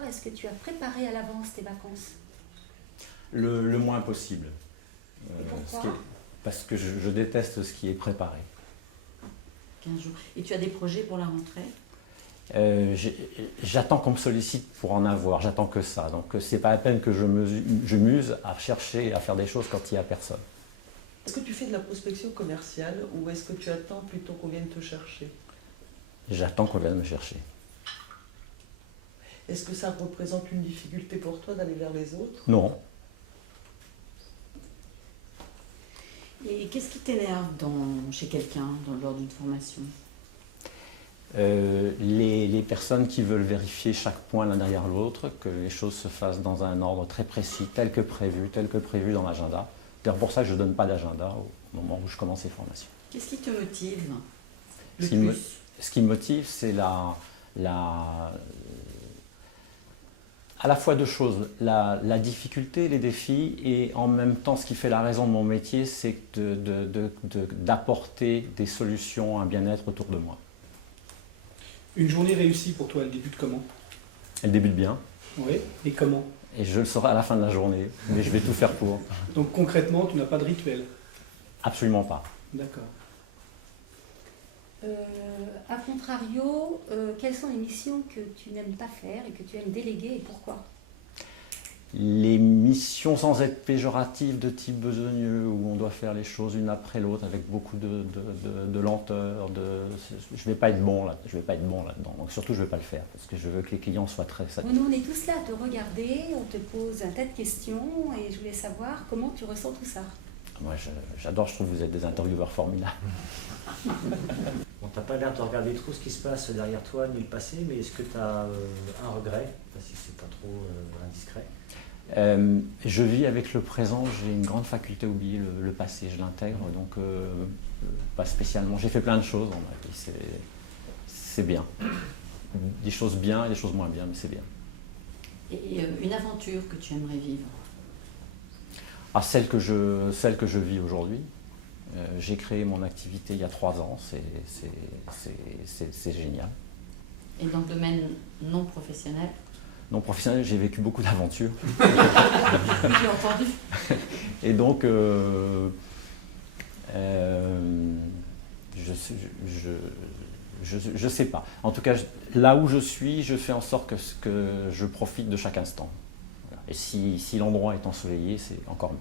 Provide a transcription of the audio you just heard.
savoir, est-ce que tu as préparé à l'avance tes vacances? Le moins possible. Et pourquoi? Parce que je déteste ce qui est préparé. 15 jours. Et tu as des projets pour la rentrée? J'attends qu'on me sollicite pour en avoir, j'attends que ça. Donc c'est pas la peine que je muse à chercher, à faire des choses quand il n'y a personne. Est-ce que tu fais de la prospection commerciale ou est-ce que tu attends plutôt qu'on vienne te chercher? J'attends qu'on vienne me chercher. Est-ce que ça représente une difficulté pour toi d'aller vers les autres? Non. Et qu'est-ce qui t'énerve chez quelqu'un lors d'une formation? Les personnes qui veulent vérifier chaque point l'un derrière l'autre, que les choses se fassent dans un ordre très précis, tel que prévu dans l'agenda. D'ailleurs, pour ça, je ne donne pas d'agenda au moment où je commence les formations. Qu'est-ce qui te motive le Ce qui me motive, c'est à la fois deux choses, la difficulté, les défis, et en même temps, ce qui fait la raison de mon métier, c'est d'apporter des solutions, un bien-être autour de moi. Une journée réussie pour toi, elle débute comment? Elle débute bien. Oui, et comment? Et je le saurai à la fin de la journée, mais je vais tout faire pour. Donc concrètement, tu n'as pas de rituel? Absolument pas. D'accord. A contrario, quelles sont les missions que tu n'aimes pas faire et que tu aimes déléguer et pourquoi? Les missions sans être péjoratives de type besogneux, où on doit faire les choses une après l'autre avec beaucoup de lenteur, je ne vais pas être bon là, là-dedans. Donc surtout, je ne vais pas le faire parce que je veux que les clients soient très satisfaits. Nous, on est tous là à te regarder, on te pose un tas de questions et je voulais savoir comment tu ressens tout ça. Moi, j'adore, je trouve que vous êtes des intervieweurs formidables. On t'a pas l'air de regarder trop ce qui se passe derrière toi ni le passé, mais est-ce que tu as un regret, si c'est pas trop indiscret? Je vis avec le présent, j'ai une grande faculté à oublier le passé, je l'intègre, donc pas spécialement. J'ai fait plein de choses dans ma vie, c'est bien. Des choses bien et des choses moins bien, mais c'est bien. Et une aventure que tu aimerais vivre? Ah, celle que je vis aujourd'hui. J'ai créé mon activité il y a 3 ans, c'est génial. Et dans le domaine non professionnel? Non professionnel, j'ai vécu beaucoup d'aventures. J'ai entendu. Et donc, je sais pas. En tout cas, là où je suis, je fais en sorte que je profite de chaque instant. Voilà. Et si l'endroit est ensoleillé, c'est encore mieux.